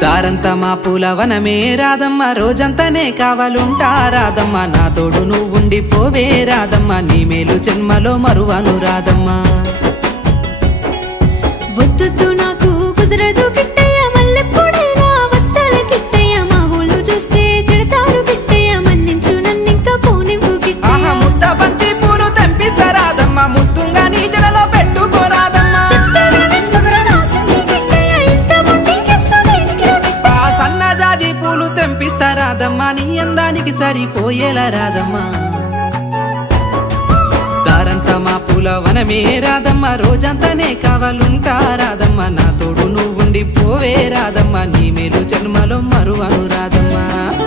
దారంతా మా పూలవనమే రాదమ్మ రోజంతానే కావాలుంటా రాదమ్మ నా తోడు నువ్వుండిపోవే రాదమ్మ నీ మేలు జన్మలో మరువను రాదమ్మ వద్దు నాకు కుదరదు కిట్టయ్య మల్లెప్పుడైనా వస్తాల కిట్టయ్య మా ఊళ్ళు చూస్తే తిడతారు కిట్టయ్య మన్నించు నన్నింకా పోనివ్వు కిట్టయ్య ముద్ద బంతి పూలు తెంపిస్తా రాదమ్మ ముత్తుంగా నీ జడలో పెట్టుకోరాదమ్మ సన్నజాజి పూలు తెంపిస్తా రాదమ్మ నీ అందానికి సరిపోయేలా రాదమ్మ దారంతా మా పూలవనమే రాదమ్మ రోజంతానే కావాలుంటా రాదమ్మ నా తోడు నువ్వుండిపోవే రాదమ్మ నీ మేలు జన్మలో మరువను రాదమ్మ